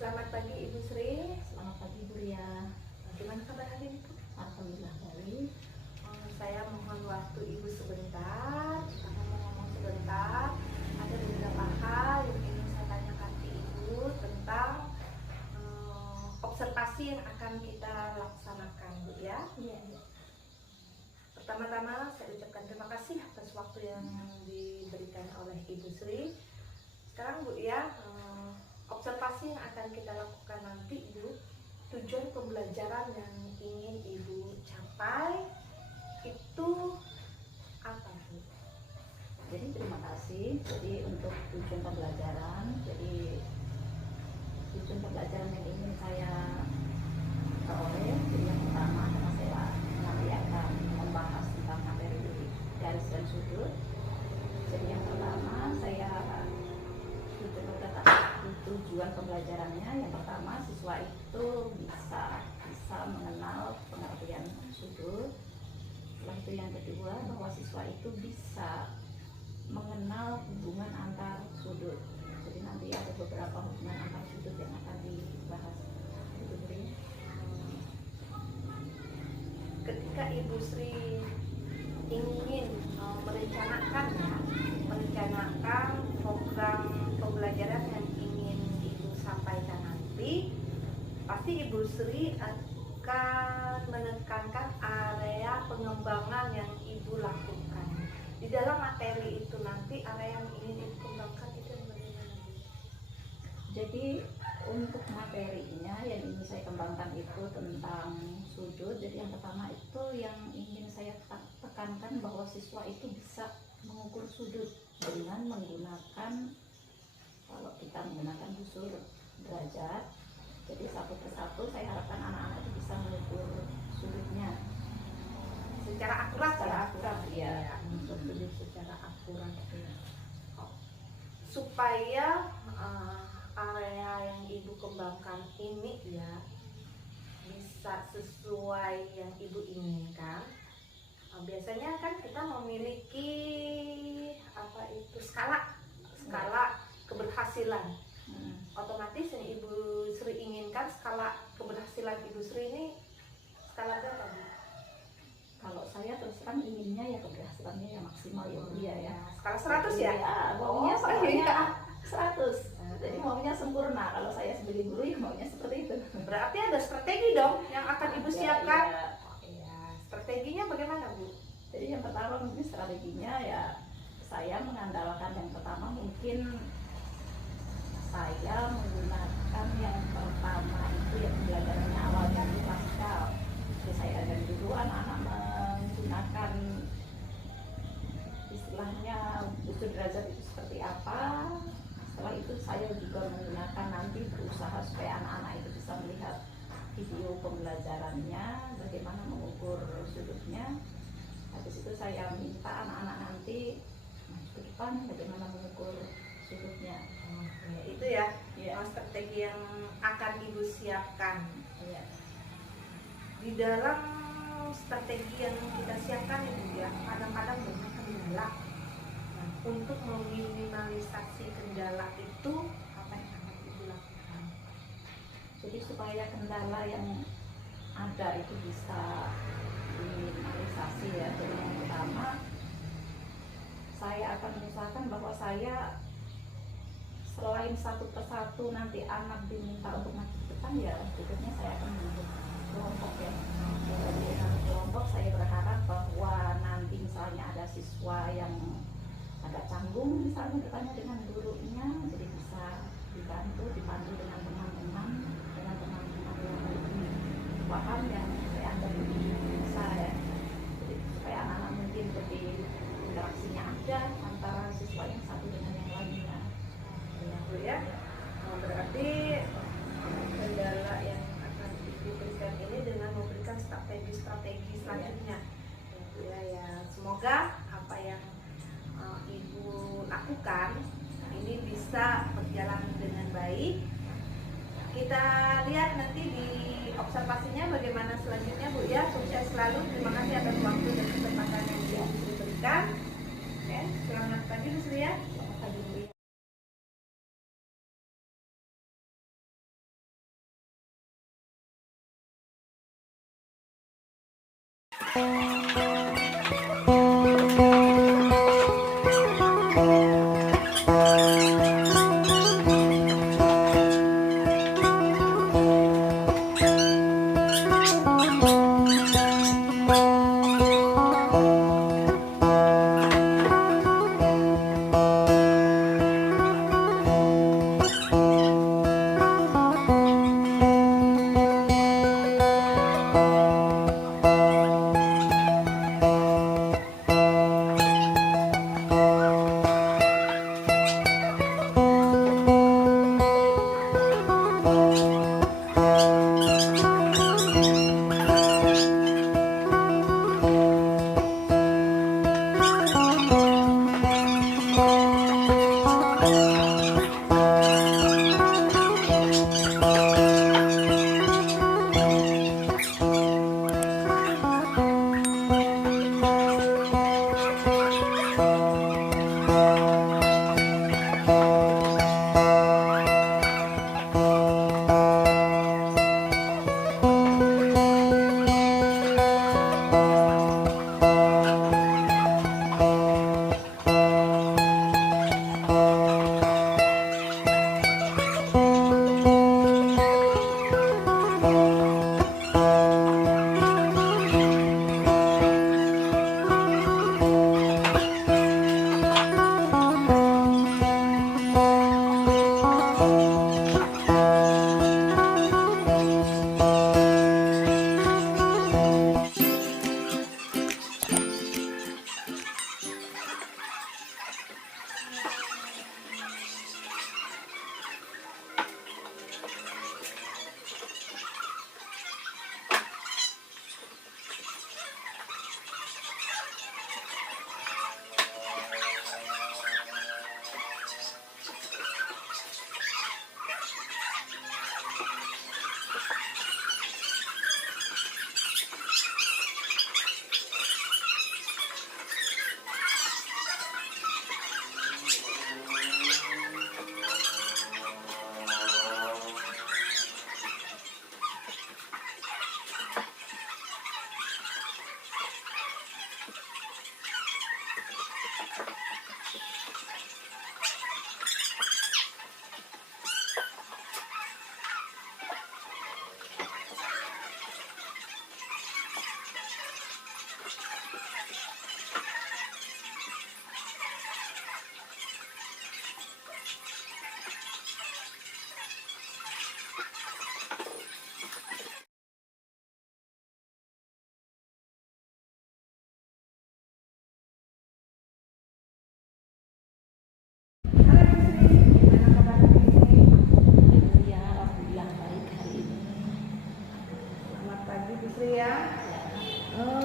Selamat pagi Ibu Sri. Selamat pagi Bu Ria. Gimana kabar hari ini Bu? Alhamdulillah baik. Saya mohon waktu Ibu sebentar. Kita mau ngomong sebentar. Ada beberapa hal yang ingin saya tanyakan ke Ibu tentang observasi yang akan kita laksanakan Bu ya. Iya. Pertama-tama saya ucapkan terima kasih atas waktu yang diberikan oleh Ibu Sri. Sekarang Bu ya, observasi yang akan kita lakukan nanti Bu, tujuan pembelajaran yang ingin Ibu capai itu apa Bu? Jadi terima kasih. Jadi untuk tujuan pembelajaran, tujuan pembelajaran yang ingin saya peroleh, jadi yang pertama karena saya nanti akan membahas tentang materi garis dan sudut. Jadi yang pertama tujuan pembelajarannya yang pertama siswa itu bisa mengenal pengertian sudut. Setelah itu yang kedua bahwa siswa itu bisa mengenal hubungan antar sudut. Jadi nanti ada beberapa hubungan antar sudut yang akan dibahas. Ketika Ibu Sri ingin merencanakan program pembelajaran yang ingin Ibu sampaikan nanti, pasti Ibu Sri akan menekankan area pengembangan yang Ibu lakukan. Di dalam materi itu nanti area yang ingin Ibu kembangkan itu yang bagaimana? Jadi untuk materinya yang ingin saya kembangkan itu tentang sudut. Jadi yang pertama itu yang ingin saya tekankan bahwa siswa itu bisa mengukur sudut dengan menggunakan, kalau kita menggunakan busur derajat. Jadi satu persatu saya harapkan anak-anak itu bisa mengukur sudutnya Secara akurat ya. Sudut secara akurat ya. Supaya area yang Ibu kembangkan ini ya bisa sesuai yang Ibu inginkan. Biasanya kan kita memiliki skala keberhasilan. Otomatis yang Ibu Sri inginkan skala keberhasilan Ibu Sri ini skala berapa Bu? Kalau saya terus terang inginnya ya keberhasilannya yang maksimal ya Bu ya. Skala 100 ya? Maunya 100. Jadi maunya sempurna. Kalau saya sebagai guru ya maunya seperti itu. Berarti ada strategi dong yang akan Ibu siapkan. Iya. Strateginya bagaimana Bu? Jadi yang pertama mungkin strateginya ya saya mengandalkan yang pertama mungkin saya menggunakan yang pertama itu yang pembelajarannya awalnya di Pascal. Jadi saya akan dulu anak-anak menggunakan istilahnya busur derajat itu seperti apa. Setelah itu saya juga menggunakan nanti berusaha supaya anak-anak itu bisa melihat video pembelajarannya bagaimana mengukur sudutnya. Habis itu saya minta anak-anak nanti ke depan bagaimana mengukur sudutnya. Itu ya, strategi yang akan Ibu siapkan. Ya. Di dalam strategi yang kita siapkan itu ya, kadang-kadang banyak kendala. Nah, untuk meminimalisasi kendala itu apa yang akan Ibu lakukan? Jadi supaya kendala yang ada itu bisa diminimalisasi ya. Jadi yang pertama saya akan mengusahakan bahwa saya selain satu persatu nanti anak diminta untuk maju ke depan ya berikutnya saya akan membentuk kelompok ya. Jadi dalam kelompok saya berharap bahwa nanti misalnya ada siswa yang agak canggung misalnya bertanya dengan gurunya, jadi bisa dipandu dengan teman-teman yang lebih paham yang saya anggap lebih bisa ya. Jadi supaya anak-anak mungkin lebih interaksinya ada antara siswa yang satu dengan yang lainnya. Ya, berarti kendala yang akan diberikan ini dengan memberikan strategi selanjutnya. Ya, semoga apa yang Ibu lakukan ini bisa berjalan dengan baik. Kita lihat nanti di observasinya bagaimana selanjutnya Bu ya. Sukses selalu. Terima kasih atas waktu dan kesempatan yang diberikan. Selamat pagi Bu Sri ya.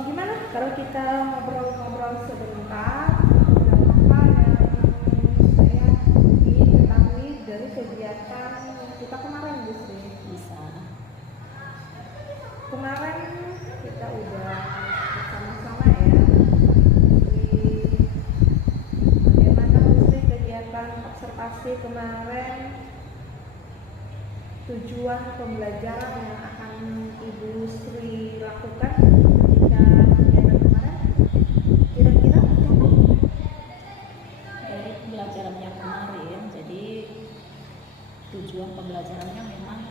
Gimana kalau kita ngobrol-ngobrol sebentar apa yang saya ingin ketahui dari kegiatan kita kemarin, Bu Sri? Bisa. Kemarin kita udah bersama-sama ya di bagaimana Bu Sri kegiatan observasi kemarin, tujuan pembelajaran yang akan Ibu Sri lakukan ketika kegiatan kemarin, kira-kira apa? Dari pembelajaran yang kemarin, jadi tujuan pembelajarannya memang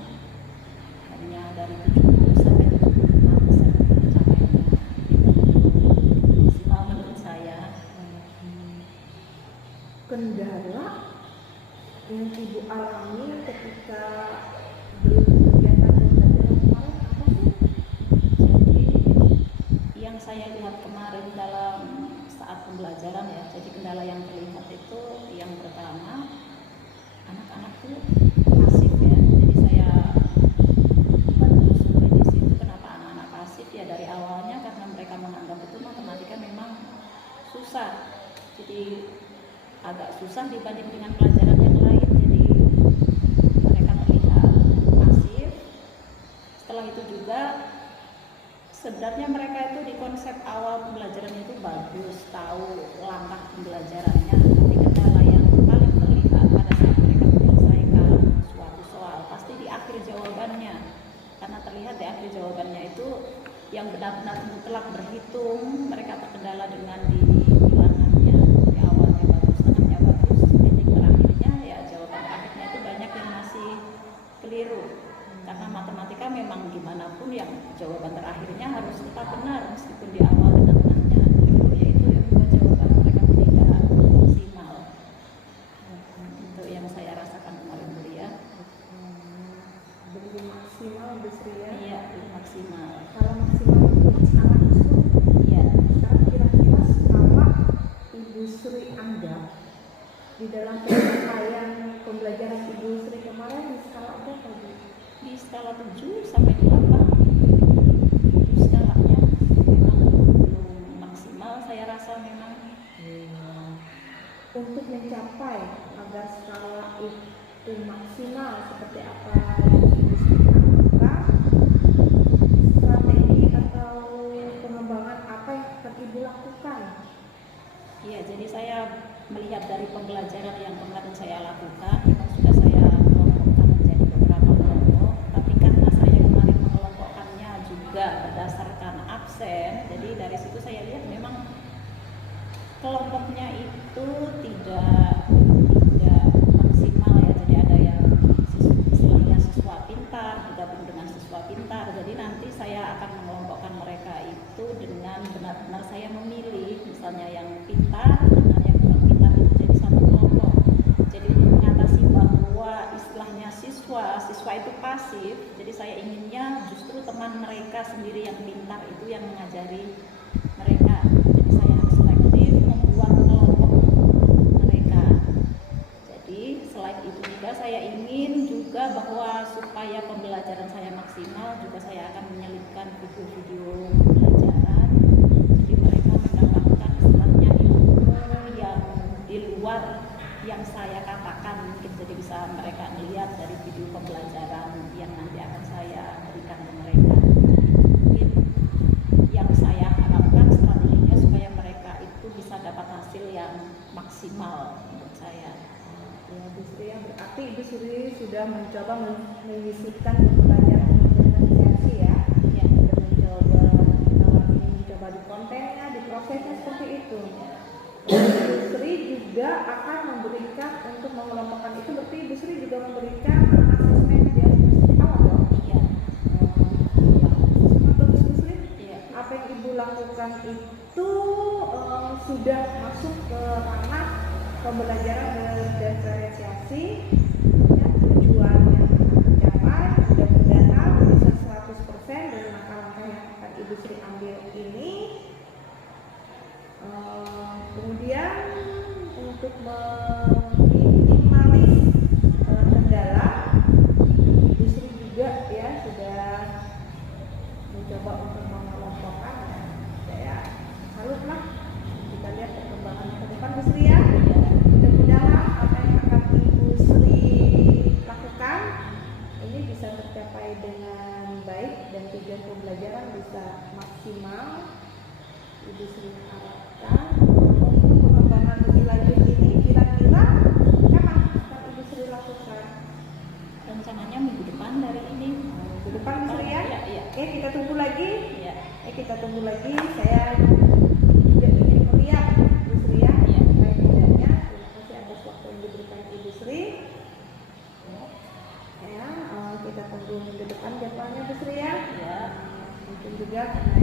hanya dari 70 sampai 75% pencapaiannya. Maksimal menurut saya. Kendala yang Ibu alami ketika berkegiatan pembelajaran kemarin apa sih? Jadi yang saya lihat kemarin dalam saat pembelajaran ya, jadi kendala yang terlihat itu yang pertama, anak-anak tuh pasif ya. Jadi saya menelusuri di benar-benar mutlak berhitung, mereka terkendala dengan di bilangannya, di awalnya bagus, tengahnya bagus, titik terakhirnya ya jawaban terakhirnya itu banyak yang masih keliru. Karena matematika memang gimana pun yang jawaban terakhirnya harus tetap benar meskipun di awal dan tengahnya keliru, yaitu yang membuat jawaban mereka tidak maksimal. Itu yang saya rasakan kemarin Bu ya. Belum maksimal Bu Sri ya? Iya, belum maksimal. Kalau maksimal itu skala masuk. Iya. Sekarang kira-kira skala Ibu Sri anggap di dalam pencapaian pembelajaran Ibu Sri kemarin di skala berapa Bu? Di skala 7 sampai 8 itu skalanya memang belum maksimal, saya rasa memang. Untuk mencapai agar skala itu maksimal seperti apa yang Ibu Sri lakukan, strategi atau pengembangan apa yang akan Ibu lakukan? Iya, jadi saya melihat dari pembelajaran yang kemarin saya lakukan, memang sudah saya kelompokkan menjadi beberapa kelompok. Tapi karena saya kemarin mengelompokkannya juga berdasarkan absen, jadi dari situ saya lihat memang kelompoknya itu tidak maksimal ya. Jadi ada yang istilahnya siswa pintar bergabung dengan siswa pintar. Jadi nanti saya akan mengelompokkan mereka itu dengan benar-benar saya memilih, misalnya yang pintar dengan yang kurang pintar itu jadi satu kelompok. Jadi untuk mengatasi bahwa istilahnya siswa itu pasif, jadi saya inginnya justru teman mereka sendiri yang pintar itu yang mengajari mereka. Jadi saya harus selektif membuat kelompok mereka. Jadi selain itu juga saya ingin juga bahwa supaya pembelajaran saya maksimal, juga saya akan menyelipkan video-video pembelajaran. Jadi mereka mendapatkan istilahnya ilmu yang di luar yang saya katakan, mungkin jadi bisa mereka melihat dari video pembelajaran yang nanti akan saya berikan ke mereka. Jadi mungkin yang saya harapkan strateginya supaya mereka itu bisa dapat hasil yang maksimal menurut saya. Ya, Bu Sri, berarti Ibu Sri sudah mencoba menyisipkan pembelajaran diferensiasi ya. Ya. Sudah mencoba di kontennya, di prosesnya seperti itu. Ibu Sri juga akan memberikan untuk mengelompokkan itu, berarti Ibu Sri juga memberikan asesmen dari awal dong. Iya. Sama bagus Bu Sri. Iya. Apa yang Ibu lakukan itu sudah masuk ke ranah pembelajaran diferensiasi, ya, tujuan yang tercapai, mudah-mudahan bisa 100% dari langkah-langkah yang akan Ibu Sri ambil ini. Kemudian untuk meminimalis kendala, Ibu Sri juga ya sudah mencoba untuk mengelompokkan. Saya salutlah kita lihat perkembangan ke depan Bu Sri ya. Mudah-mudahan apa yang akan Ibu Sri lakukan ini bisa tercapai dengan baik dan tujuan pembelajaran bisa maksimal. Ibu Sri harapkan untuk pengembangan lebih lanjut ini kira-kira kapan akan Ibu Sri lakukan? Rencananya minggu depan dari ini. Minggu depan Bu Sri ya? Iya. Oke, kita tunggu lagi. Iya. Kita tunggu lagi. Saya juga ingin melihat Bu Sri ya. Iya. Baik tidaknya. Terima kasih atas waktu yang diberikan Ibu Sri. Ya, kita tunggu minggu depan jadwalnya Bu Sri ya. Iya. Mungkin juga karena